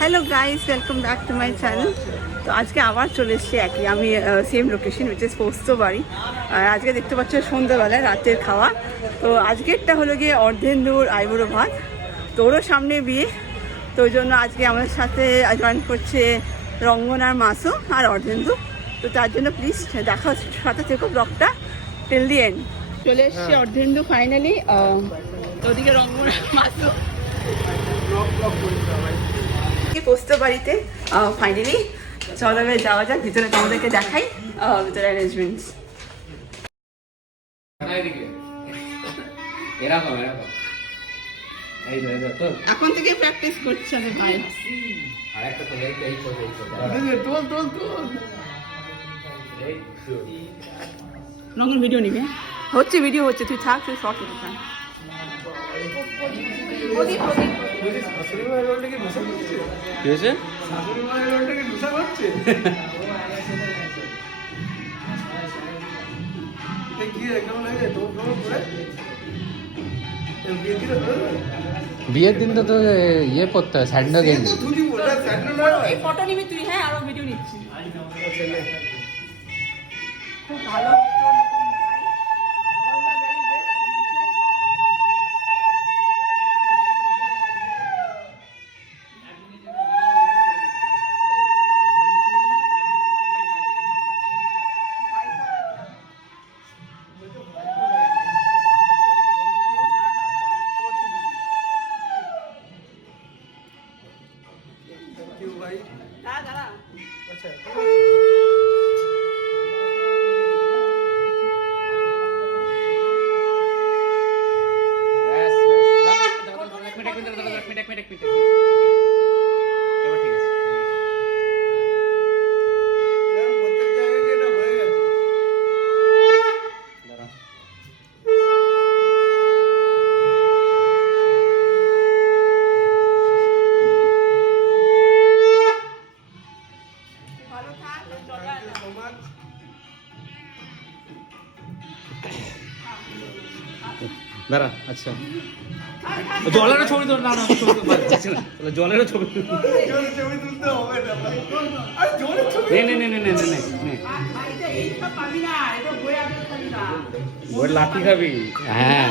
Hello guys, welcome back to my channel. তো আজকে আবার চলে এসেছি একই আমি সেম লোকেশন উইচ ইজ পোস্ত বাড়ি। আর আজকে দেখতে পাচ্ছ সন্ধ্যাবেলায় রাতের খাওয়া। তো আজকেরটা হলো গিয়ে অর্ধেন্দুর আইবুড়ো ভাত। তো ওরও সামনে বিয়ে, তো ওই জন্য আজকে আমাদের সাথে জয়েন করছে রঙ্গন আর মাসু আর অর্ধেন্দু। তো তার জন্য প্লিজ দেখা সাথে থেকো ব্লগটা টিল দি এন্ড। চলে এসছে অর্ধেন্দু ফাইনালি। ওদিকে রঙ্গন আর মাসু পোস্ত বাড়িতে ফাইনালি। চলো যাওয়া যাক ভিতরে, তোমাদেরকে দেখাই ভিতরে অ্যারেঞ্জমেন্টস। এখন থেকে প্র্যাকটিস করছে ভাই। রঙের ভিডিও নিবে, হচ্ছে ভিডিও হচ্ছে, তুই থাক, তুই শর্ট নিতে থাক। বিয়ের দিন তো ইয়ে পড়তে হয়, স্যান্ডো গেঞ্জি। ফটো নিবি তুই? হ্যাঁ, আরো ভিডিও নিচ্ছি। খুব ভালো। দাঁড়া, আচ্ছা জলেরও ছবি তোর, না না জলেরও ছবি ওর লাঠি খাবি। হ্যাঁ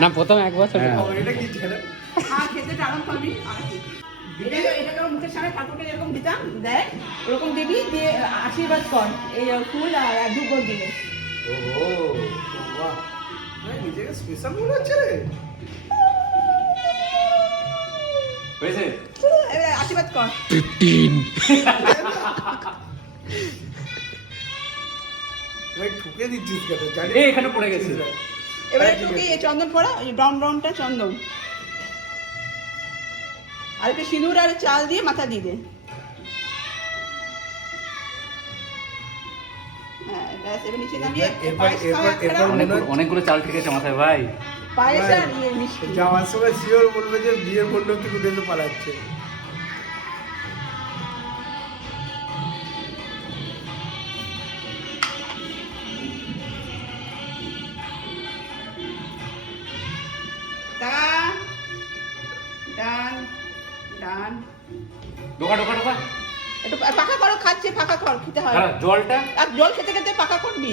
না, প্রথম এক বছর মুখের সামনে ঠাকুরকে যেরকম দিতাম দেয় ওরকম দিবি, দিয়ে আশীর্বাদ কর এই ফুল আর ধূপ দিলে। স্পেশাল মনে হচ্ছে রে। আশীর্বাদ কর। 15 ভাই ঠুকে দিচ্ছিস কেন? জানি এখানে পড়ে গেছে। এবারে একটু কি চন্দন পড়া, ওই ব্রাউন ব্রাউনটা চন্দন, আর একটু সিঁদুর আর চাল দিয়ে মাথা দিয়ে দে। হ্যাঁ ব্যাস, এবার নিচে নামিয়ে অনেকগুলো চাল ঠিক আছে মাথায় ভাই। পায়েস আর মিষ্টি। যাওয়ার সময় শিওর বলবে যে বিয়ের মণ্ডপ থেকে উঠে পালাচ্ছে। একটু পাকা করো, খাচ্ছে পাকা কর, খেতে হয়। জলটা আর জল খেতে খেতে পাকা করবি।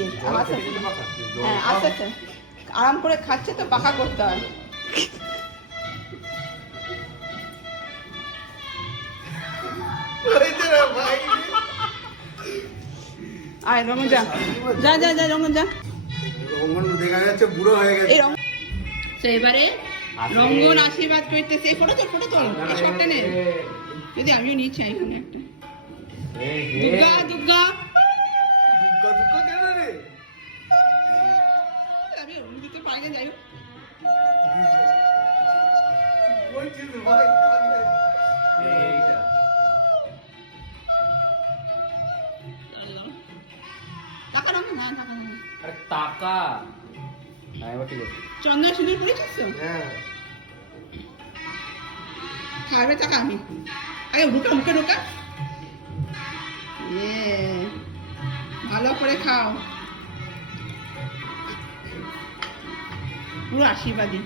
হ্যাঁ আস্তে আস্তে আরাম করে খাচ্ছে তো, পাকা করতে হয়। আয় রঙন যা যা যা যা, রঙন যা। রঙন দেখা যাচ্ছে বুড়ো হয়ে গেছে। এই রঙ তো এবারে রঙ্গন আশীর্বাদ করতেছে। ফটো তোল, ফটো তোল, এই শটটা নে। যদি আমিও নিচ্ছি এখানে একটা। দুর্গা দুর্গা দুগ্গা দুগ্গা কেন রে? আমি রঙ দিতে পারি না, যাই হোক। বলছিস ভাই এইটা টাকা রঙ না, টাকা রঙ আরে টাকা না, এবার ঠিক আছে। চন্দন সিঁদুর পড়েছিস তো? হ্যাঁ খাবে টাকা আমি আগে ঢুকা, মুখে ঢোকা। ভালো করে খাও, পুরো আশীর্বাদী।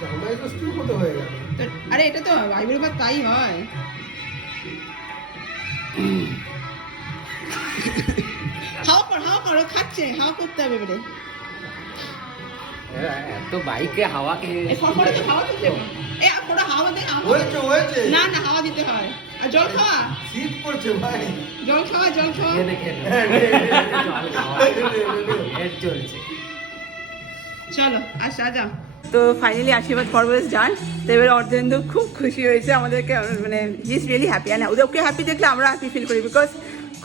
জামাই তো স্ত্রীর মতো হয়ে গেল। আরে এটা তো আইবুড়ো ভাত তাই হয়। হাওয়া করো খাচ্ছে, হাওয়া করতে হবে এবারে। এত বাইকে হাওয়া খেয়ে এই ফরফরে তো হাওয়া দিতে হবে। এই পুরো হাওয়া দে, হয়েছে না না হাওয়া দিতে হয়। আর জল খাওয়া, শীত পড়ছে ভাই। জল খাওয়া। দেখে চলছে। চলো আসা যাও। তো ফাইনালি আশীর্বাদ পরবেশ যান। তো এবার অর্ধেন্দু খুব খুশি হয়েছে আমাদেরকে, মানে he is really happy. And okay happy দেখলে আমরা হ্যাপি ফিল করি, বিকজ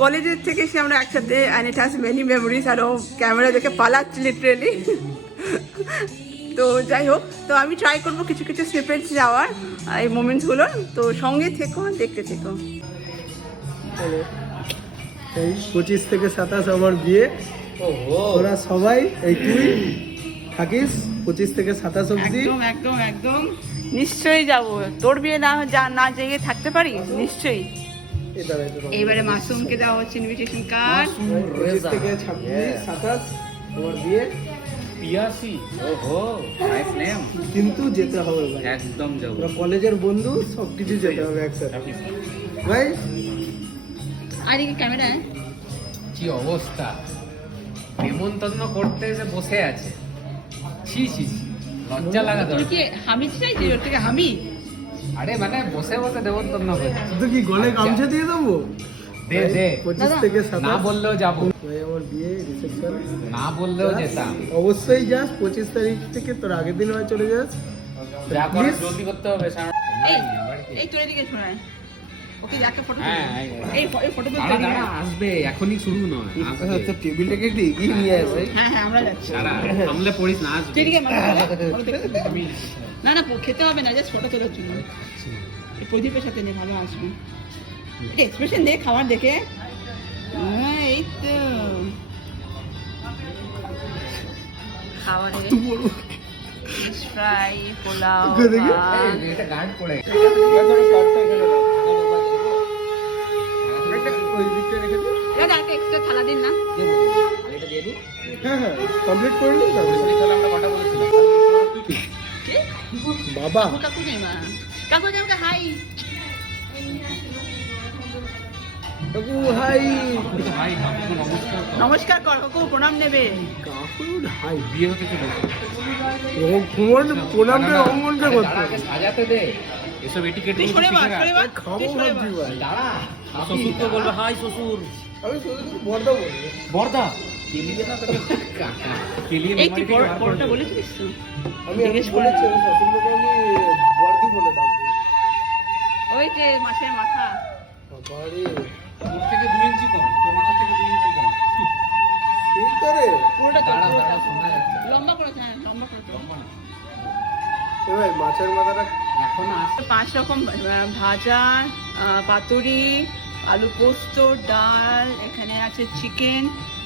কলেজের থেকে এসে আমরা একসাথে, and it has many memories. আর ও ক্যামেরা দেখে পালাচ্ছে লিটারেলি। তো যাই হোক, তো আমি ট্রাই করবো কিছু কিছু স্নিপেটস যাওয়ার এই মোমেন্টসগুলো। তো সঙ্গে থেকো, দেখতে থেকো। এই 25 থেকে 27 আমার বিয়ে। ওরা সবাই এই তুই থাকিস 25 থেকে 27 অবধি। একদম একদম একদম নিশ্চয়ই যাব। তোর বিয়ে না জেগে থাকতে পারি নিশ্চয়ই। এইবারে মাসুমকে দেওয়া হচ্ছে ইনভিটেশন কার্ড। 25 থেকে 26 27 তোমার বিয়ে। পিয়াসি, ওহো নাইস নেম। কিন্তু যেতে হবে ভাই, একদম যাবো। ওরা কলেজের বন্ধু, সবকিছু যেতে হবে একসাথে ভাই। আর এই ক্যামেরা কি অবস্থা, নেমন্তন্ন করতে এসে বসে আছে। ছি ছি ছি, লজ্জা লাগা তুই দরকার। কি হামি চাইছিস ওর থেকে হামি? আরে মানে বসে বসে নেমন্তন্ন করছে। তুই কি গলে গামছা দিয়ে দেবো? দে দে, 25 থেকে 27 না বললেও যাবো, ভাই আমার বিয়ে রিসেপশন। না বললেও যেতাম। অবশ্যই যাস 25 তারিখ থেকে, তোর আগের দিন হয় চলে যাস। যা করার জলদি করতে হবে। এই তোর এদিকে শোনায় ওকে যাকে ফটো হ্যাঁ, এই ফটো তুলতে দাঁড়া দাঁড়া, আসবে এখনই, শুরু নয় আসবে। তো টেবিলটাকে একটু এগিয়ে নিয়ে আয় ভাই। হ্যাঁ হ্যাঁ আমরা যাচ্ছি। দাঁড়া, সামলে পড়িস না, আসবে। ঠিক আছে না না খেতে হবে না, জাস্ট ফটো তোলার জন্য। এই প্রদীপের সাথে নে, ভালো আসবে। এক্সপ্রেশন দে খাবার দেখে। হ্যাঁ এই তো খাবারে ফিশ ফ্রাই, পোলাও, ভাত। এই, এটা গার্ড করে। ওই দিকটা রেখে দে। দাদা একটা এক্সট্রা থালা দিন না। এটা দিয়ে দিই। হ্যাঁ হ্যাঁ কমপ্লিট করে নিন তাহলে। তাহলে আমরা কথা বলেছিলাম। কি? বাবা কাকু যাই মা, কাকু যাই ওকে হাই। কাকু হাই। ভাই কাকুকে নমস্কার কর। নমস্কার কর, কাকু প্রণাম নেবে। কাকু হাই। বিয়ে হতে চলেছে। প্রণামটা অঙ্গনটা দাঁড়া, করতে আগে সাজাতে দে। এসব এটিকেট তুই সরে বা, সরে বা, খাবো তুই সরে বা। ভাবছি ভাই। দাঁড়া, শ্বশুরকে বলবে হাই শ্বশুর। আমি শুধু বর্দা বলবো। বর্দা কেলিয়ে না তোকে, কাকা কেলিয়ে এই তুই মেমারি থেকে বার করে বড়টা দেবে। বলেছিস তো? আমি জিজ্ঞেস বলেছি আমি শাশুড়িকে আমি বর্দি বলে ডাকবো। ওই যে মাছের মাথা। বাবারে তোর থেকে 2 ইঞ্চি কম, তোর মাথা থেকে 2 ইঞ্চি কম। ঠিক তো রে। পুরোটা তো, দাঁড়া পুরোটা। দাঁড়া, শোনা যাচ্ছে। লম্বা করেছে, হ্যাঁ লম্বা করেছে। এ ভাই মাছের মাথাটা এখন আস। 5 রকম ভাজা, পাতুরি, আলু পোস্ত, ডাল, এখানে আছে চিকেন,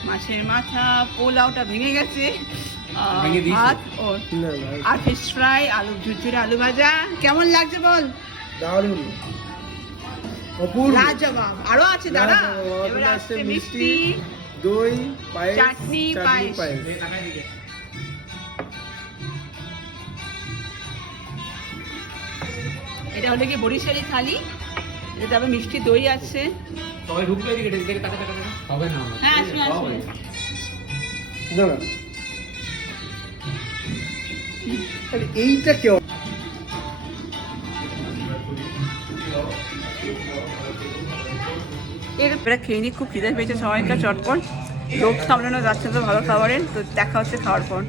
মাছের মাথা, পোলাওটা ভেঙে গেছে, ভেঙে দিয়েছে? ভাত ও না না আর ফিশ ফ্রাই, আলু ঝুরঝুরে আলু ভাজা। কেমন লাগছে বল? দারুণ অপূর্ব। লাজবাব। আরো আছে দাদা, লাজবাব। এবারে ওখানে আসছে আছে মিষ্টি, দই পায়েস চাটনি, পায়েস। দে টাকায় দিকে। এটা হলো কি বরিশালি থালি। এটা আবার মিষ্টি দই আছে। সবাই ঢুকলো এদিকে, এদিকে টাকা টাকা টাকা। হবে না আমার। হ্যাঁ আসবে আসবে। হবে। দাঁড়া আরে এইটা কেউ এরা খেয়ে নি, খুব খিদে পেয়েছে সবাইকার চটপট। লোভ সামলানো যাচ্ছে তো ভালো খাবারের। তো দেখা হচ্ছে খাওয়ার পর।